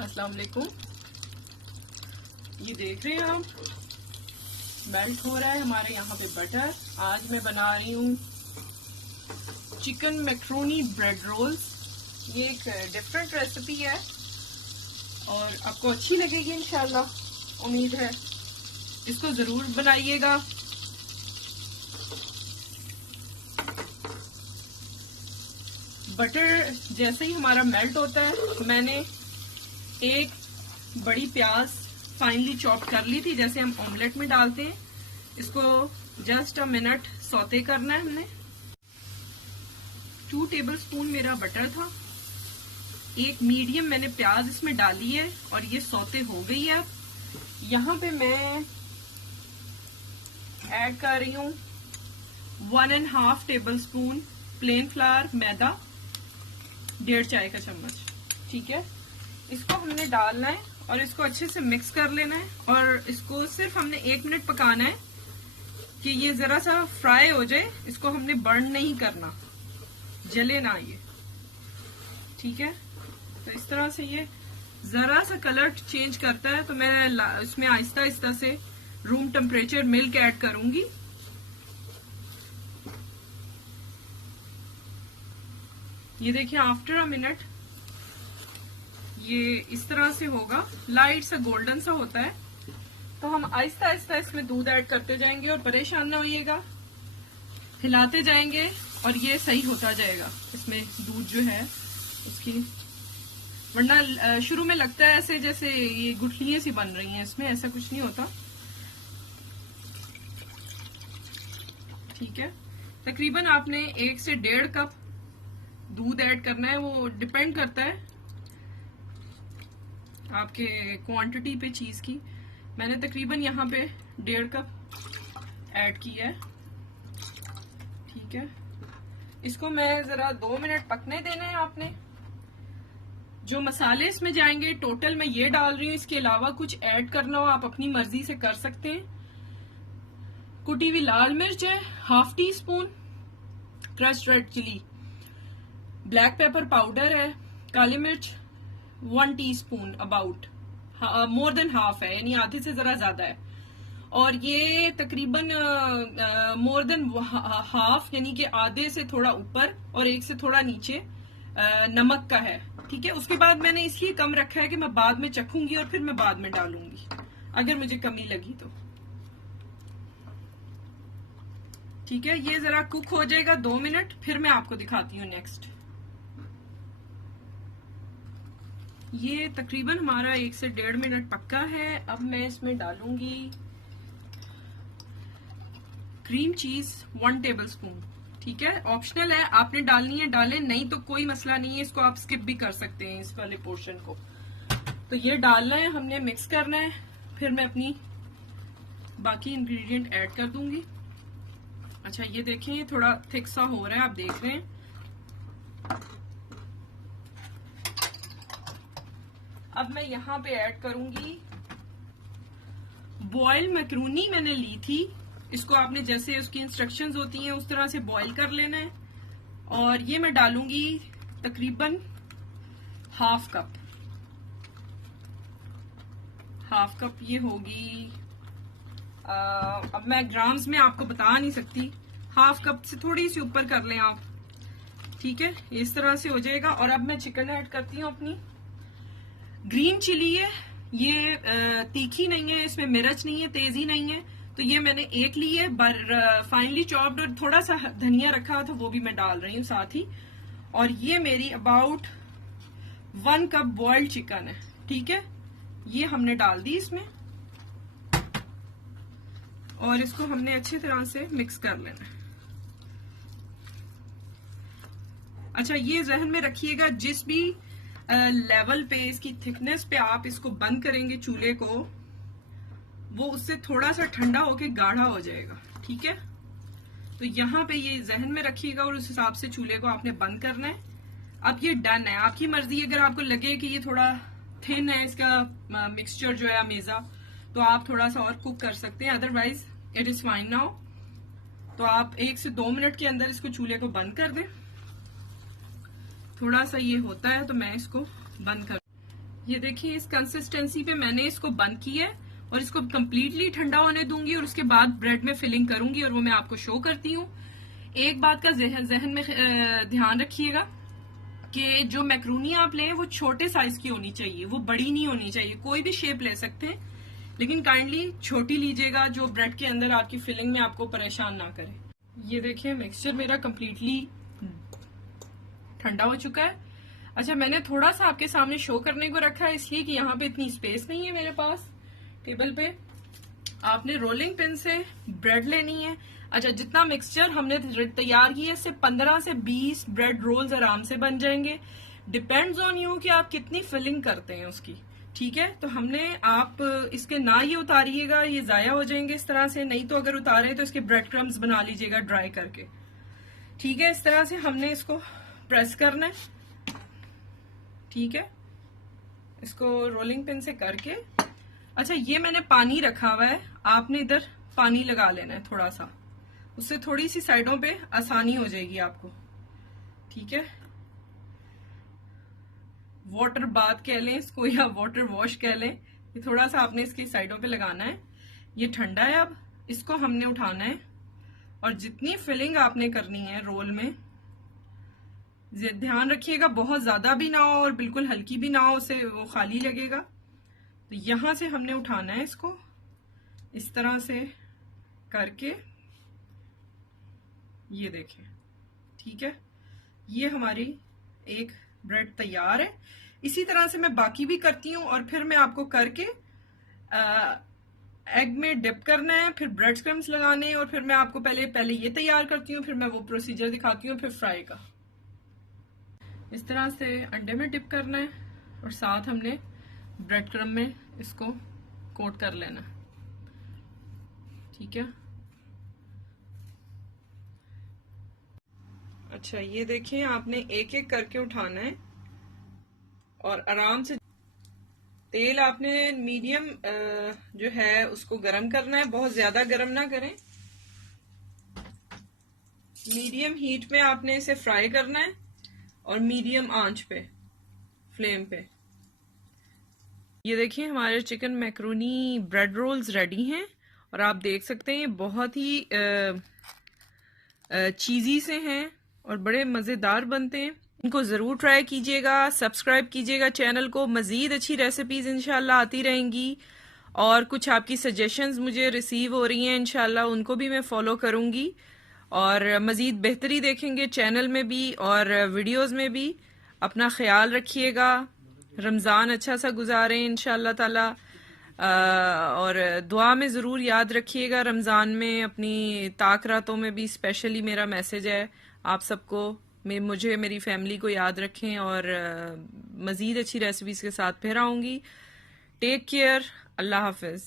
अस्सलाम वालेकुम। ये देख रहे हैं आप, मेल्ट हो रहा है हमारे यहाँ पे बटर। आज मैं बना रही हूँ चिकन मैक्रोनी ब्रेड रोल्स। ये एक डिफरेंट रेसिपी है और आपको अच्छी लगेगी इंशाल्लाह, उम्मीद है। इसको ज़रूर बनाइएगा। बटर जैसे ही हमारा मेल्ट होता है, मैंने एक बड़ी प्याज फाइनली चॉप कर ली थी, जैसे हम ऑमलेट में डालते हैं। इसको जस्ट अ मिनट सौते करना है हमने। 2 टेबलस्पून मेरा बटर था। एक मीडियम मैंने प्याज इसमें डाली है और ये सौते हो गई है। अब यहाँ पे मैं ऐड कर रही हूँ 1.5 टेबलस्पून प्लेन फ्लावर मैदा, 1.5 चाय का चम्मच। ठीक है, इसको हमने डालना है और इसको अच्छे से मिक्स कर लेना है और इसको सिर्फ हमने 1 मिनट पकाना है कि ये जरा सा फ्राई हो जाए। इसको हमने बर्न नहीं करना, जले ना ये। ठीक है, तो इस तरह से ये जरा सा कलर चेंज करता है तो मैं इसमें आहिस्ता आहिस्ता से रूम टेम्परेचर मिल्क ऐड करूंगी। ये देखिए, आफ्टर अ मिनट ये इस तरह से होगा, लाइट सा गोल्डन सा होता है। तो हम आहिस्ता आहिस्ता इसमें दूध ऐड करते जाएंगे और परेशान ना होइएगा, हिलाते जाएंगे और ये सही होता जाएगा। इसमें दूध जो है उसकी, वरना शुरू में लगता है ऐसे जैसे ये गुठलियां सी बन रही हैं, इसमें ऐसा कुछ नहीं होता। ठीक है, तकरीबन आपने 1 से 1.5 कप दूध ऐड करना है। वो डिपेंड करता है आपके क्वांटिटी पे चीज की। मैंने तकरीबन यहाँ पे 1.5 कप ऐड किया है। ठीक है, इसको मैं जरा 2 मिनट पकने देना है आपने। जो मसाले इसमें जाएंगे टोटल मैं ये डाल रही हूँ, इसके अलावा कुछ ऐड करना हो आप अपनी मर्जी से कर सकते हैं। कुटी हुई लाल मिर्च है 1/2 teaspoon, crushed red chilli, black pepper powder है, काली मिर्च 1 teaspoon, about more than half है, यानी आधे से जरा ज्यादा है। और ये तकरीबन मोर देन हाफ, यानी कि आधे से थोड़ा ऊपर और 1 से थोड़ा नीचे नमक का है। ठीक है, उसके बाद मैंने इसलिए कम रखा है कि मैं बाद में चखूंगी और फिर मैं बाद में डालूंगी अगर मुझे कमी लगी तो। ठीक है, ये जरा कुक हो जाएगा 2 मिनट, फिर मैं आपको दिखाती हूँ नेक्स्ट। ये तकरीबन हमारा 1 से 1.5 मिनट पक्का है। अब मैं इसमें डालूंगी क्रीम चीज 1 टेबलस्पून। ठीक है, ऑप्शनल है, आपने डालनी है डालें, नहीं तो कोई मसला नहीं है, इसको आप स्किप भी कर सकते हैं इस वाले पोर्शन को। तो ये डालना है हमने, मिक्स करना है, फिर मैं अपनी बाकी इंग्रेडिएंट ऐड कर दूंगी। अच्छा, ये देखें, ये थोड़ा थिक सा हो रहा है, आप देख रहे हैं। अब मैं यहाँ पे ऐड करूंगी बॉइल्ड मैक्रोनी। मैंने ली थी, इसको आपने जैसे उसकी इंस्ट्रक्शंस होती हैं उस तरह से बॉईल कर लेना है। और ये मैं डालूंगी तकरीबन हाफ कप ये होगी। अब मैं ग्राम्स में आपको बता नहीं सकती, हाफ कप से थोड़ी सी ऊपर कर लें आप। ठीक है, इस तरह से हो जाएगा। और अब मैं चिकन ऐड करती हूँ अपनी। ग्रीन चिली है, ये तीखी नहीं है, इसमें मिर्च नहीं है, तेजी नहीं है, तो ये मैंने 1 ली है, फाइनली चॉप्ड, और थोड़ा सा धनिया रखा था वो भी मैं डाल रही हूँ साथ ही। और ये मेरी अबाउट 1 कप बॉइल्ड चिकन है। ठीक है, ये हमने डाल दी इसमें और इसको हमने अच्छी तरह से मिक्स कर लेना है। अच्छा, ये जहन में रखिएगा, जिस भी लेवल पे, इसकी थिकनेस पे आप इसको बंद करेंगे चूल्हे को, वो उससे थोड़ा सा ठंडा होके गाढ़ा हो जाएगा। ठीक है, तो यहाँ पे ये जहन में रखिएगा और उस हिसाब से चूल्हे को आपने बंद करना है। अब ये डन है, आपकी मर्जी। अगर आपको लगे कि ये थोड़ा थिन है इसका मिक्सचर जो है मेजा, तो आप थोड़ा सा और कुक कर सकते हैं, otherwise it is fine now. तो आप 1 से 2 मिनट के अंदर इसको चूल्हे को बंद कर दें। थोड़ा सा ये होता है तो मैं इसको बंद कर ये देखिए इस कंसिस्टेंसी पे मैंने इसको बंद किया है और इसको कंप्लीटली ठंडा होने दूंगी और उसके बाद ब्रेड में फिलिंग करूंगी और वो मैं आपको शो करती हूँ। एक बात का जहन में ध्यान रखिएगा कि जो मैक्रोनी आप लें वो छोटे साइज की होनी चाहिए, वो बड़ी नहीं होनी चाहिए। कोई भी शेप ले सकते हैं लेकिन काइंडली छोटी लीजिएगा जो ब्रेड के अंदर आपकी फिलिंग में आपको परेशान ना करे। ये देखिए मिक्सचर मेरा कंप्लीटली ठंडा हो चुका है। अच्छा, मैंने थोड़ा सा आपके सामने शो करने को रखा है इसलिए कि यहाँ पे इतनी स्पेस नहीं है मेरे पास टेबल पे। आपने रोलिंग पिन से ब्रेड लेनी है। अच्छा, जितना मिक्सचर हमने तैयार किया है इससे 15 से 20 ब्रेड रोल्स आराम से बन जाएंगे। डिपेंड्स ऑन यू कि आप कितनी फिलिंग करते हैं उसकी। ठीक है, तो हमने आप इसके ना ये उतारिएगा, ये जाया हो जाएंगे इस तरह से, नहीं तो अगर उतारें तो इसके ब्रेड क्रम्स बना लीजिएगा ड्राई करके। ठीक है, इस तरह से हमने इसको प्रेस करना है। ठीक है, इसको रोलिंग पिन से करके। अच्छा, ये मैंने पानी रखा हुआ है, आपने इधर पानी लगा लेना है थोड़ा सा, उससे थोड़ी सी साइडों पे आसानी हो जाएगी आपको। ठीक है, वाटर बाथ कह लें इसको या वाटर वॉश कह लें, ये थोड़ा सा आपने इसकी साइडों पे लगाना है। ये ठंडा है, अब इसको हमने उठाना है और जितनी फिलिंग आपने करनी है रोल में, ध्यान रखिएगा बहुत ज्यादा भी ना हो और बिल्कुल हल्की भी ना हो, उसे वो खाली लगेगा। तो यहां से हमने उठाना है इसको इस तरह से करके, ये देखें। ठीक है, ये हमारी एक ब्रेड तैयार है। इसी तरह से मैं बाकी भी करती हूँ और फिर मैं आपको करके एग में डिप करना है, फिर ब्रेड क्रम्स लगाने हैं और फिर मैं आपको पहले ये तैयार करती हूँ, फिर मैं वो प्रोसीजर दिखाती हूँ, फिर फ्राई का। इस तरह से अंडे में डिप करना है और साथ हमने ब्रेड क्रम्ब में इसको कोट कर लेना। ठीक है, अच्छा ये देखिए आपने एक एक करके उठाना है और आराम से तेल आपने मीडियम जो है उसको गरम करना है, बहुत ज्यादा गरम ना करें, मीडियम हीट में आपने इसे फ्राई करना है और मीडियम आंच पे फ्लेम पे। ये देखिए हमारे chicken macaroni bread rolls ready हैं और आप देख सकते हैं बहुत ही चीजी से हैं और बड़े मज़ेदार बनते हैं। इनको ज़रूर ट्राई कीजिएगा, सब्सक्राइब कीजिएगा चैनल को, मज़ीद अच्छी रेसिपीज़ इंशाल्लाह आती रहेंगी और कुछ आपकी सजेशंस मुझे रिसीव हो रही हैं, इंशाल्लाह उनको भी मैं फॉलो करूँगी और मज़ीद बेहतरी देखेंगे चैनल में भी और वीडियोज़ में भी। अपना ख्याल रखिएगा, रमज़ान अच्छा सा गुजारें इंशाल्लाह ताला और दुआ में ज़रूर याद रखिएगा। रमज़ान में अपनी ताक रातों में भी स्पेशली मेरा मैसेज है आप सबको, मुझे मेरी फैमिली को याद रखें और मज़ीद अच्छी रेसिपीज़ के साथ फिर आऊँगी। टेक केयर, अल्लाह हाफिज़।